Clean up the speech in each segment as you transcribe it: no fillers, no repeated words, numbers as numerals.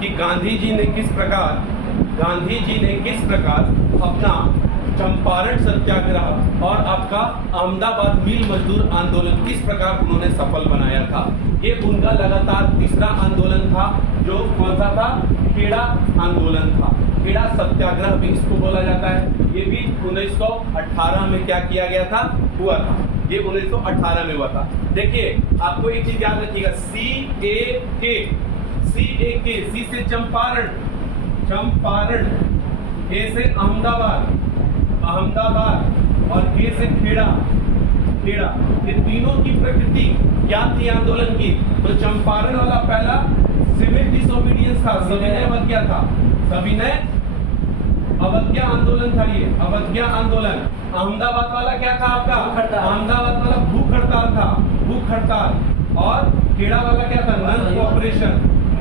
कि गांधी जी ने किस प्रकार अपना चंपारण सत्याग्रह और आपका अहमदाबाद मिल मजदूर आंदोलन किस प्रकार उन्होंने सफल बनाया था। ये उनका लगातार तीसरा आंदोलन था, जो कौन सा था? खेड़ा आंदोलन था। खेड़ा सत्याग्रह भी इसको बोला जाता है। ये भी 1918 में क्या किया गया था? हुआ था। ये 1918 में हुआ था। देखिए, आपको एक चीज याद रखिएगा, सी से चंपारण, ए से अहमदाबाद और के से खेड़ा। ये तीनों की प्रकृति क्या थी आंदोलन की? तो चंपारण वाला पहला सिविल डिसोबीडियंस था, सविनय अवज्ञा था, सविनय अवज्ञा आंदोलन था। ये अवज्ञा आंदोलन। अहमदाबाद वाला क्या था आपका? अहमदाबाद वाला भूख हड़ताल था, भूख हड़ताल। और खेड़ा वाला क्या था?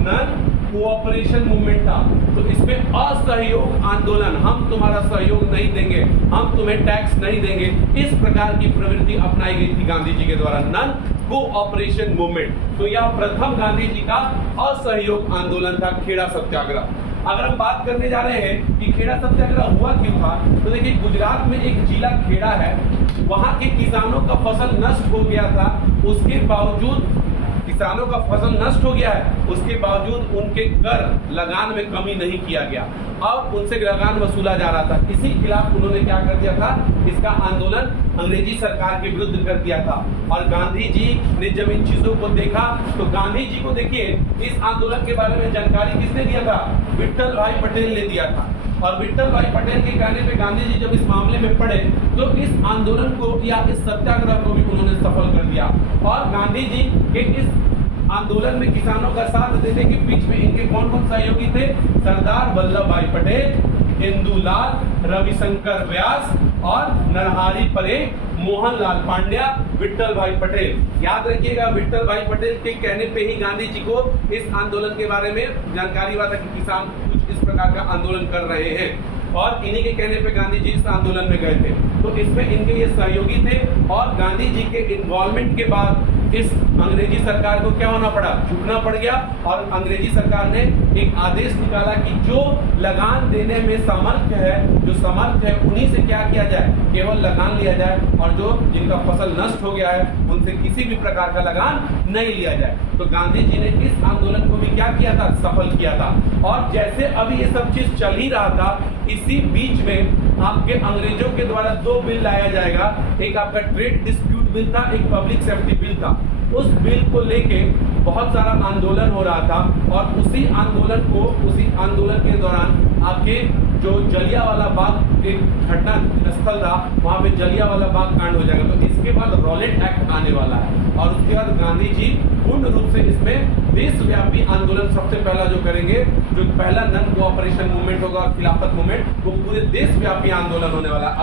नन कोऑपरेशन मूवमेंट था। तो इसमें असहयोग आंदोलन, हम तुम्हारा सहयोग नहीं देंगे, हम तुम्हें टैक्स नहीं देंगे, इस प्रकार की प्रवृत्ति अपनाई गई थी गांधी जी के द्वारा, नन कोऑपरेशन मूवमेंट। तो यह प्रथम गांधी जी का असहयोग आंदोलन था, खेड़ा सत्याग्रह। अगर हम बात करने जा रहे हैं कि खेड़ा सत्याग्रह हुआ क्यों था, तो देखिए, गुजरात में एक जिला खेड़ा है, वहां के किसानों का फसल नष्ट हो गया था। उसके बावजूद किसानों का फसल नष्ट हो गया है, उसके बावजूद उनके कर लगान में कमी नहीं किया गया और उनसे लगान वसूला जा रहा था। इसी खिलाफ उन्होंने क्या कर दिया था? इसका आंदोलन अंग्रेजी सरकार के विरुद्ध कर दिया था। और गांधी जी ने जब इन चीजों को देखा, तो गांधी जी को देखिए, इस आंदोलन के बारे में जानकारी किसने दिया था? विट्ठल भाई पटेल ने दिया था। और विट्ठल भाई पटेल के कहने पे गांधी जी जब इस मामले में पड़े, तो इस आंदोलन को या इस सत्याग्रह को भी उन्होंने सफल कर दिया। और गांधी जी के इस आंदोलन में किसानों का साथ देने के बीच में इनके कौन कौन सहयोगी थे? सरदार वल्लभ भाई पटेल, इंदुलाल, रविशंकर व्यास और नरहरि परेख, मोहनलाल पांड्या, विट्ठल भाई पटेल। याद रखिएगा, विट्ठल भाई पटेल के कहने पे ही गांधी जी को इस आंदोलन के बारे में जानकारी हुआ था कि किसान कुछ इस प्रकार का आंदोलन कर रहे हैं, और इन्हीं के कहने पे गांधी जी इस आंदोलन में गए थे। तो इसमें इनके ये सहयोगी थे। और गांधी जी के इन्वॉल्वमेंट के बाद इस अंग्रेजी सरकार को क्या होना पड़ा? झुकना पड़ गया। और अंग्रेजी सरकार ने एक आदेश निकाला कि जो लगान देने में सामर्थ्य है, जो समर्थ है, उन्हीं से क्या किया जाए? केवल लगान लिया जाए, और जो जिनका फसल नष्ट हो गया है उनसे किसी भी प्रकार का लगान नहीं लिया जाए। तो गांधी जी ने इस आंदोलन को भी क्या किया था? सफल किया था। और जैसे अभी ये सब चीज चल ही रहा था, इसी बीच में आपके अंग्रेजों के द्वारा दो बिल लाया जाएगा। एक आपका ट्रेड डिस्प्यूट बिल था, एक पब्लिक सेफ्टी बिल था। उस बिल को लेके बहुत सारा आंदोलन हो रहा था। और उसी आंदोलन के दौरान आपके जो जलियांवाला बाग एक घटना स्थल था, वहां पे जलियांवाला बाग कांड हो जाएगा। तो इसके बाद रॉलेट एक्ट आने वाला है, और उसके बाद गांधी जी पूर्ण रूप से इसमें देशव्यापी आंदोलन सबसे पहला जो करेंगे, जो पहला नन कोऑपरेशन मूवमेंट होगा और खिलाफत मूवमेंट, वो पूरे देशव्यापी आंदोलन होने वाला है।